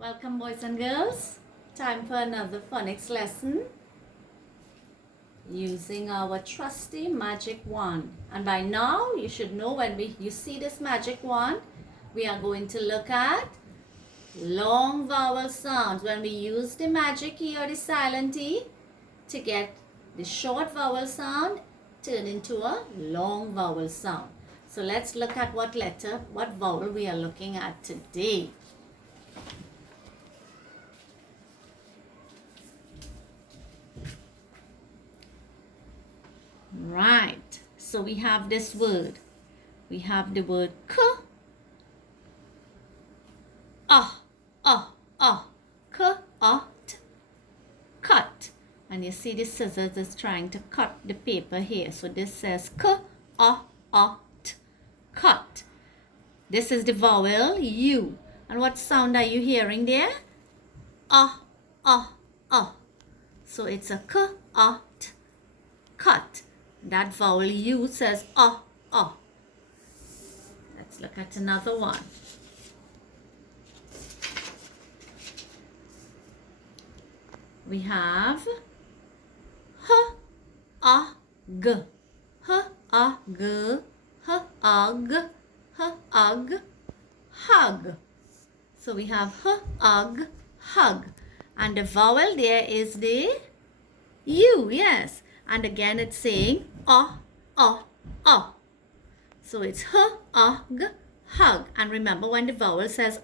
Welcome, boys and girls. Time for another phonics lesson using our trusty magic wand. And by now, you should know when you see this magic wand, we are going to look at long vowel sounds. When we use the magic E or the silent E to get the short vowel sound turn into a long vowel sound. So let's look at what vowel we are looking at today. Right, so we have this word. We have the word k, k, t, cut. And you see the scissors is trying to cut the paper here. So this says k, t, cut. This is the vowel U. And what sound are you hearing there? So it's a k, t, cut. That vowel U says Let's look at another one. We have h, g, h, g, h, g, h, hug. So we have h, g, hug. And the vowel there is the U, yes. And again it's saying So it's h, g, hug. And remember when the vowel says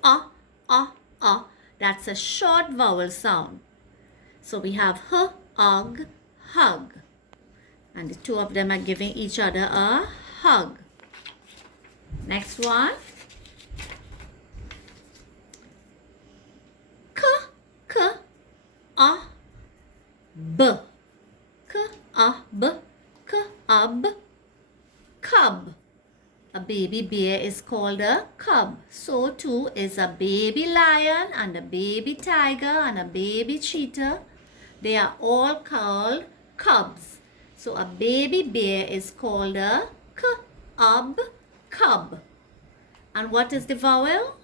that's a short vowel sound. So we have h, g, hug. And the two of them are giving each other a hug. Next one. K, b. Cub. A baby bear is called a cub. So too is a baby lion and a baby tiger and a baby cheetah. They are all called cubs. So a baby bear is called a cub. And what is the vowel?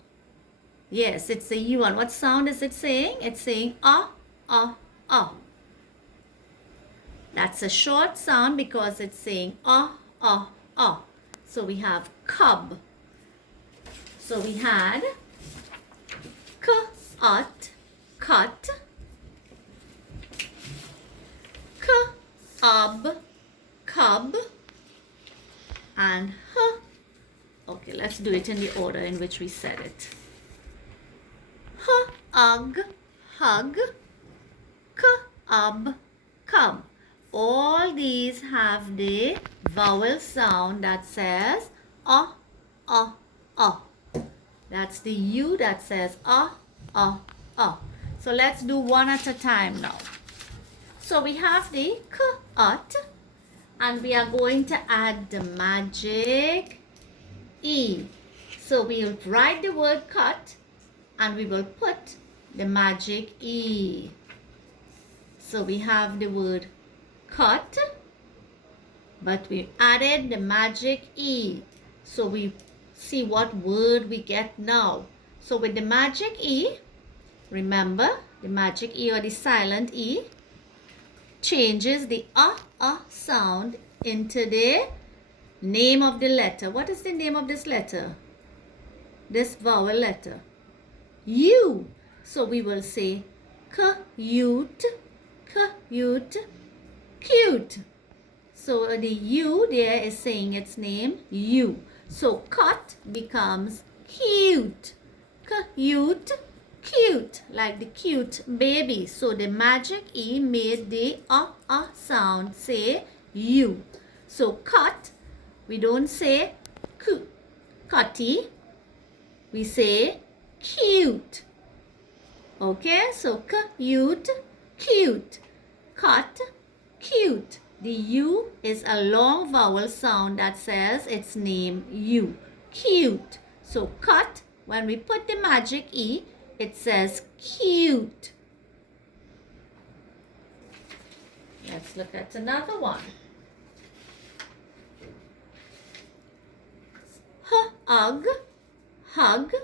Yes, it's a U. And what sound is it saying? It's saying That's a short sound because it's saying So we have cub. So we had cut, cub, and Okay, let's do it in the order in which we said it. Hug, cub. All these have the vowel sound that says That's the U that says So let's do one at a time now. So we have the cut, and we are going to add the magic E. So we'll write the word cut, and we will put the magic E. So we have the word cut, but we added the magic E. So we see what word we get now. So with the magic E, remember the magic E or the silent E changes the sound into the name of the letter. What is the name of this letter? This vowel letter? U. So we will say cute. Cute. So the U there is saying its name U. So cut becomes cute. Cute, like the cute baby. So the magic E made the sound say U. So cut, we don't say cutty, we say cute. Okay, so cute, cut, cute. The U is a long vowel sound that says its name U. Cute. So cut, when we put the magic E, it says cute. Let's look at another one. Hug,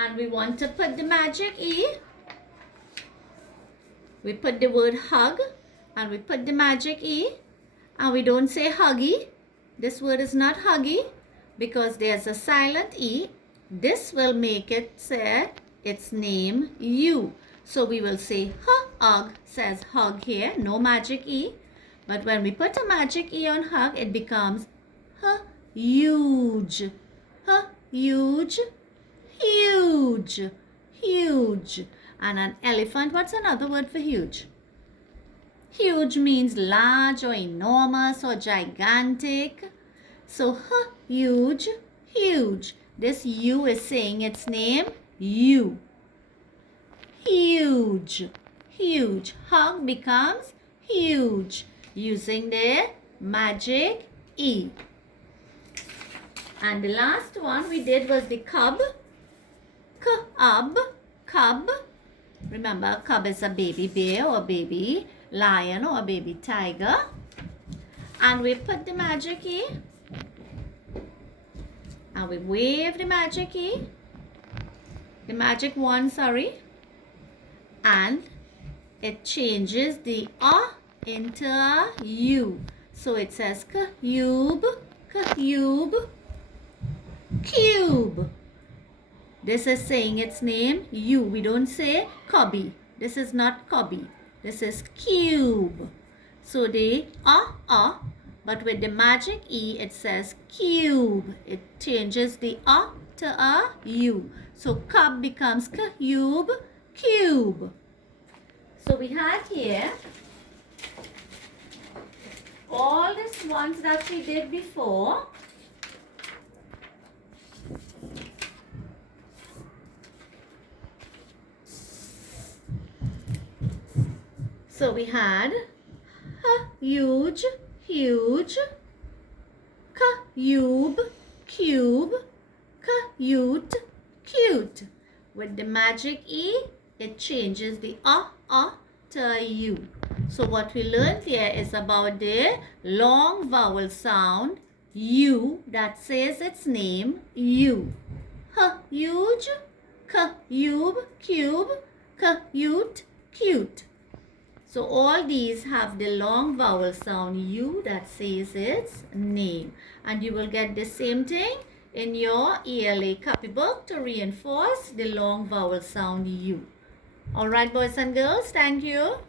and we want to put the magic E. We put the word hug and we put the magic E, and we don't say huggy. This word is not huggy because there's a silent E. This will make it say its name you. So we will say hug, says hug here, no magic E. But when we put a magic E on hug, it becomes huge. Huge, huge, huge. And an elephant, what's another word for huge? Huge means large or enormous or gigantic. So huge, huge. This U is saying its name, you. Huge, huge. Hug becomes huge using the magic E. And the last one we did was the cub. Cub. Remember, cub is a baby bear or a baby lion or a baby tiger. And we put the magic E. And we wave the magic E. The magic wand, sorry. And it changes the into a U. So it says cube, cube. This is saying its name, you. We don't say cubby. This is not cubby. This is cube. So the but with the magic E, it says cube. It changes the to a U. So cub becomes cube, cube. So we had here all these ones that we did before. So we had huge, huge, cube, cube, cute, cute. With the magic E, it changes the to a U. So what we learned here is about the long vowel sound U that says its name, you. Huge, cube, cube, cute, cute. So all these have the long vowel sound U that says its name. And you will get the same thing in your ELA copybook to reinforce the long vowel sound U. Alright, boys and girls, thank you.